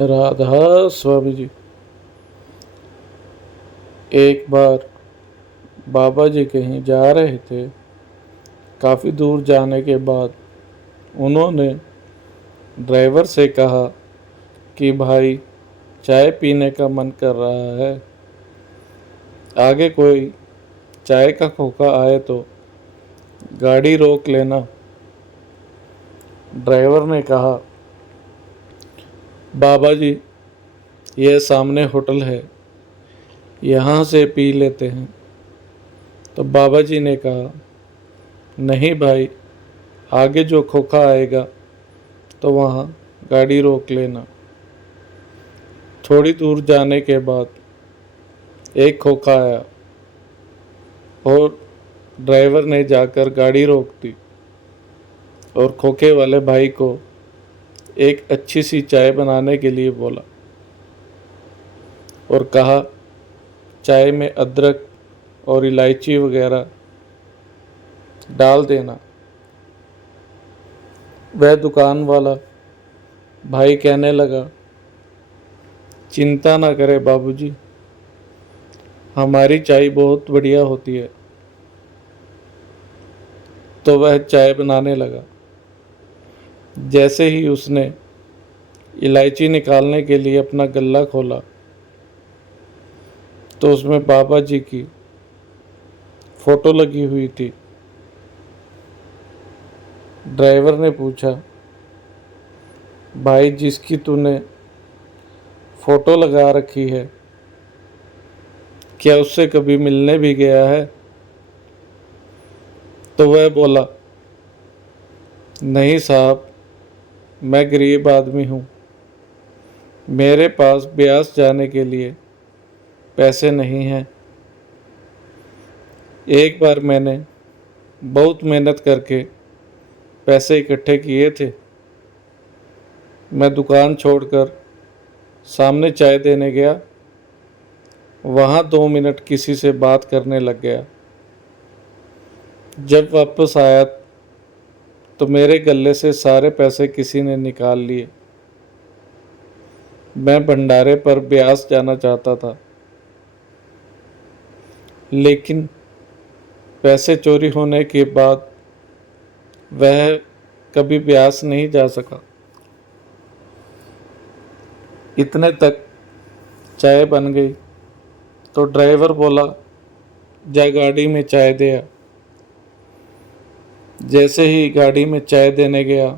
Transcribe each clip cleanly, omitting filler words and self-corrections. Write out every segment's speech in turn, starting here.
राधा स्वामी जी। एक बार बाबा जी कहीं जा रहे थे। काफ़ी दूर जाने के बाद उन्होंने ड्राइवर से कहा कि भाई चाय पीने का मन कर रहा है, आगे कोई चाय का खोखा आए तो गाड़ी रोक लेना। ड्राइवर ने कहा, बाबा जी यह सामने होटल है, यहाँ से पी लेते हैं। तो बाबा जी ने कहा, नहीं भाई, आगे जो खोखा आएगा तो वहाँ गाड़ी रोक लेना। थोड़ी दूर जाने के बाद एक खोखा आया और ड्राइवर ने जाकर गाड़ी रोक दी और खोखे वाले भाई को एक अच्छी सी चाय बनाने के लिए बोला और कहा, चाय में अदरक और इलायची वगैरह डाल देना। वह दुकान वाला भाई कहने लगा, चिंता ना करें बाबूजी, हमारी चाय बहुत बढ़िया होती है। तो वह चाय बनाने लगा। जैसे ही उसने इलायची निकालने के लिए अपना गल्ला खोला तो उसमें बाबा जी की फोटो लगी हुई थी। ड्राइवर ने पूछा, भाई जिसकी तूने फोटो लगा रखी है, क्या उससे कभी मिलने भी गया है? तो वह बोला, नहीं साहब, मैं गरीब आदमी हूँ, मेरे पास ब्यास जाने के लिए पैसे नहीं हैं। एक बार मैंने बहुत मेहनत करके पैसे इकट्ठे किए थे। मैं दुकान छोड़कर सामने चाय देने गया, वहाँ 2 मिनट किसी से बात करने लग गया। जब वापस आया तो मेरे गले से सारे पैसे किसी ने निकाल लिए। मैं भंडारे पर ब्यास जाना चाहता था, लेकिन पैसे चोरी होने के बाद वह कभी ब्यास नहीं जा सका। इतने तक चाय बन गई तो ड्राइवर बोला, जा गाड़ी में चाय दे आ। जैसे ही गाड़ी में चाय देने गया,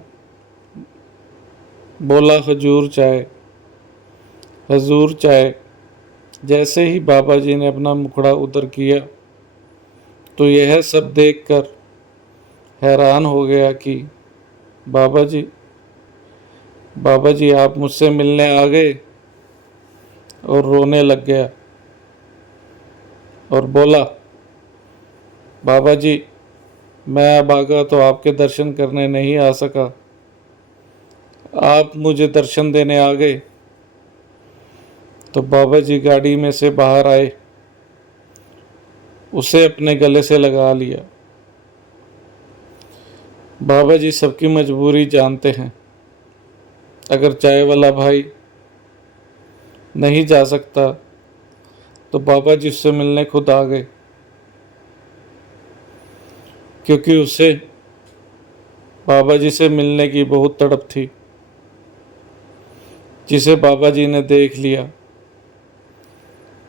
बोला, हजूर चाय, हजूर चाय। जैसे ही बाबा जी ने अपना मुखड़ा उधर किया तो यह सब देखकर हैरान हो गया कि बाबा जी, बाबा जी आप मुझसे मिलने आ गए? और रोने लग गया और बोला, बाबा जी मैं अब आगा तो आपके दर्शन करने नहीं आ सका, आप मुझे दर्शन देने आ गए। तो बाबा जी गाड़ी में से बाहर आए, उसे अपने गले से लगा लिया। बाबा जी सबकी मजबूरी जानते हैं। अगर चाय वाला भाई नहीं जा सकता तो बाबा जी उससे मिलने खुद आ गए, क्योंकि उसे बाबा जी से मिलने की बहुत तड़प थी, जिसे बाबा जी ने देख लिया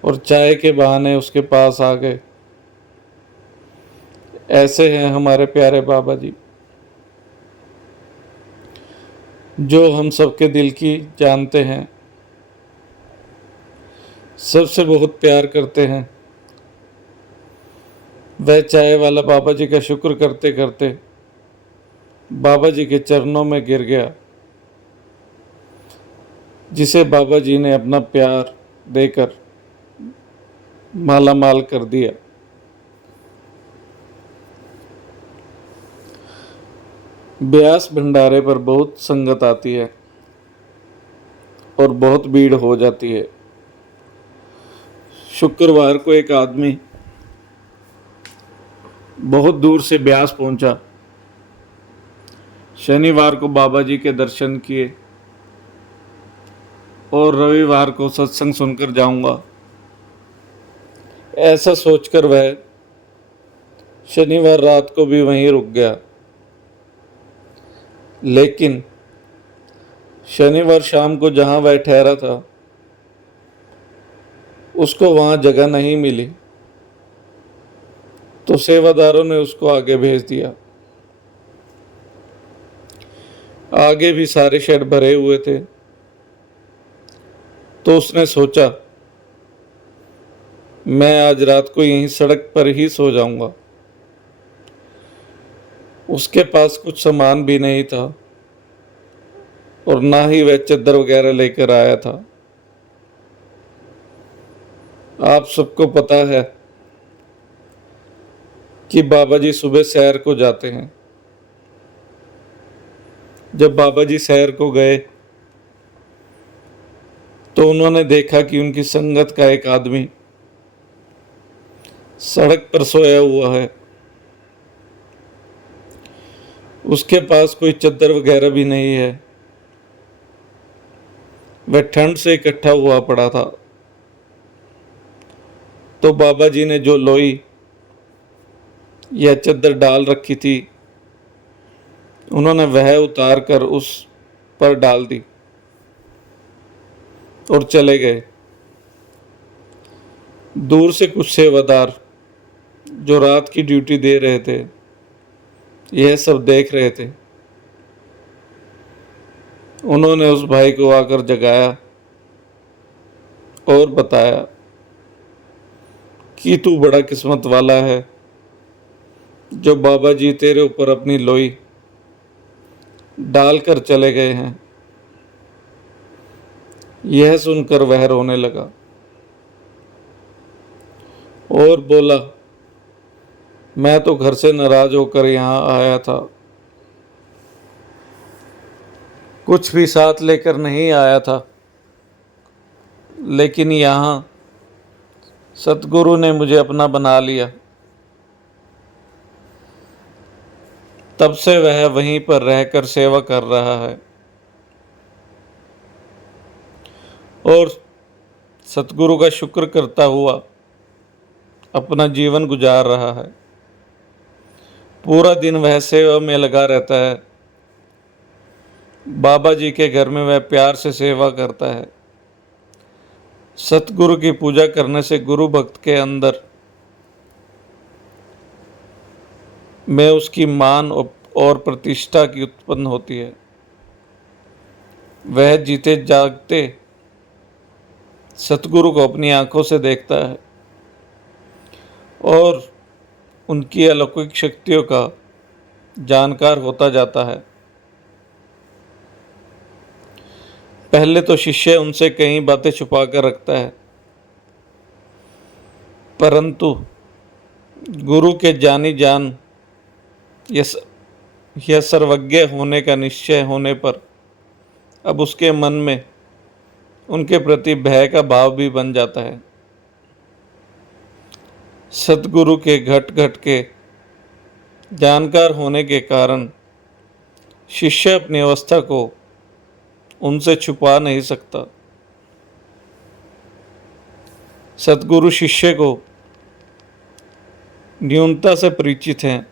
और चाय के बहाने उसके पास आ गए। ऐसे हैं हमारे प्यारे बाबा जी, जो हम सबके दिल की जानते हैं, सबसे बहुत प्यार करते हैं। वह चाय वाला बाबा जी का शुक्र करते करते बाबा जी के चरणों में गिर गया, जिसे बाबा जी ने अपना प्यार देकर माला माल कर दिया। ब्यास भंडारे पर बहुत संगत आती है और बहुत भीड़ हो जाती है। शुक्रवार को एक आदमी बहुत दूर से ब्यास पहुंचा। शनिवार को बाबा जी के दर्शन किए। और रविवार को सत्संग सुनकर जाऊंगा। ऐसा सोचकर वह शनिवार रात को भी वहीं रुक गया। लेकिन शनिवार शाम को जहां वह ठहरा था उसको वहां जगह नहीं मिली, तो सेवादारों ने उसको आगे भेज दिया। आगे भी सारे शेड भरे हुए थे, तो उसने सोचा मैं आज रात को यहीं सड़क पर ही सो जाऊंगा। उसके पास कुछ सामान भी नहीं था और ना ही वह चादर वगैरह लेकर आया था। आप सबको पता है कि बाबा जी सुबह सैर को जाते हैं। जब बाबा जी सैर को गए तो उन्होंने देखा कि उनकी संगत का एक आदमी सड़क पर सोया हुआ है। उसके पास कोई चादर वगैरह भी नहीं है। वह ठंड से इकट्ठा हुआ पड़ा था। तो बाबा जी ने जो लोई या चादर डाल रखी थी उन्होंने वह उतार कर उस पर डाल दी और चले गए। दूर से कुछ सेवादार जो रात की ड्यूटी दे रहे थे यह सब देख रहे थे। उन्होंने उस भाई को आकर जगाया और बताया कि तू बड़ा किस्मत वाला है जो बाबा जी तेरे ऊपर अपनी लोई डालकर चले गए हैं। यह सुनकर वह रोने लगा और बोला, मैं तो घर से नाराज होकर यहाँ आया था, कुछ भी साथ लेकर नहीं आया था, लेकिन यहाँ सतगुरु ने मुझे अपना बना लिया। तब से वह वहीं पर रहकर सेवा कर रहा है और सतगुरु का शुक्र करता हुआ अपना जीवन गुजार रहा है। पूरा दिन वह सेवा में लगा रहता है। बाबा जी के घर में वह प्यार से सेवा करता है। सतगुरु की पूजा करने से गुरु भक्त के अंदर में उसकी मान और प्रतिष्ठा की उत्पन्न होती है। वह जीते जागते सतगुरु को अपनी आंखों से देखता है और उनकी अलौकिक शक्तियों का जानकार होता जाता है। पहले तो शिष्य उनसे कई बातें छुपा कर रखता है, परंतु गुरु के जानी जान यह सर्वज्ञ होने का निश्चय होने पर अब उसके मन में उनके प्रति भय का भाव भी बन जाता है। सतगुरु के घट घट के जानकार होने के कारण शिष्य अपनी अवस्था को उनसे छुपा नहीं सकता। सतगुरु शिष्य को न्यूनता से परिचित हैं।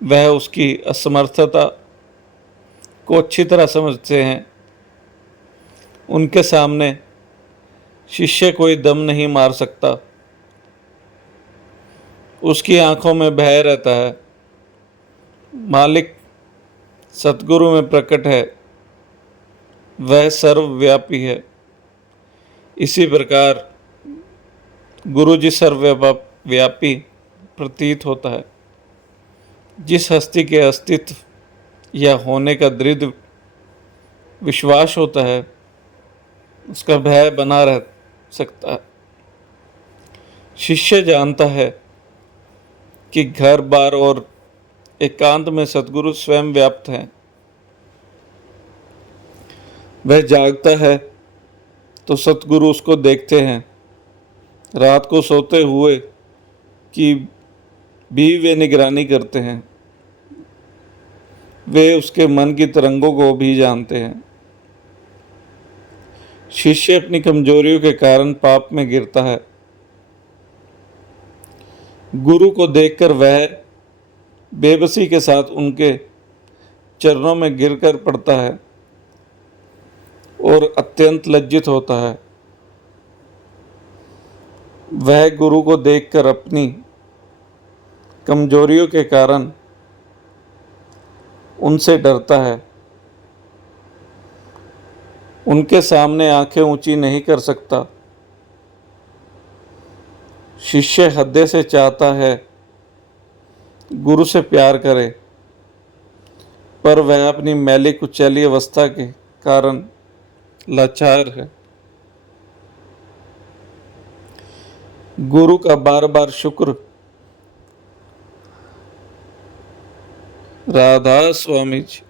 वह उसकी असमर्थता को अच्छी तरह समझते हैं। उनके सामने शिष्य कोई दम नहीं मार सकता। उसकी आंखों में भय रहता है। मालिक सतगुरु में प्रकट है, वह सर्वव्यापी है। इसी प्रकार गुरु जी सर्वव्यापी प्रतीत होता है। जिस हस्ती के अस्तित्व या होने का दृढ़ विश्वास होता है उसका भय बना रह सकता है। शिष्य जानता है कि घर बार और एकांत में सतगुरु स्वयं व्याप्त हैं। वह जागता है तो सतगुरु उसको देखते हैं। रात को सोते हुए कि भी वे निगरानी करते हैं। वे उसके मन की तरंगों को भी जानते हैं। शिष्य अपनी कमजोरियों के कारण पाप में गिरता है। गुरु को देखकर वह बेबसी के साथ उनके चरणों में गिरकर पड़ता है और अत्यंत लज्जित होता है। वह गुरु को देखकर अपनी कमजोरियों के कारण उनसे डरता है, उनके सामने आंखें ऊंची नहीं कर सकता। शिष्य हृदय से चाहता है गुरु से प्यार करे, पर वह अपनी मैली कुचैली अवस्था के कारण लाचार है। गुरु का बार बार शुक्र। राधा स्वामी जी।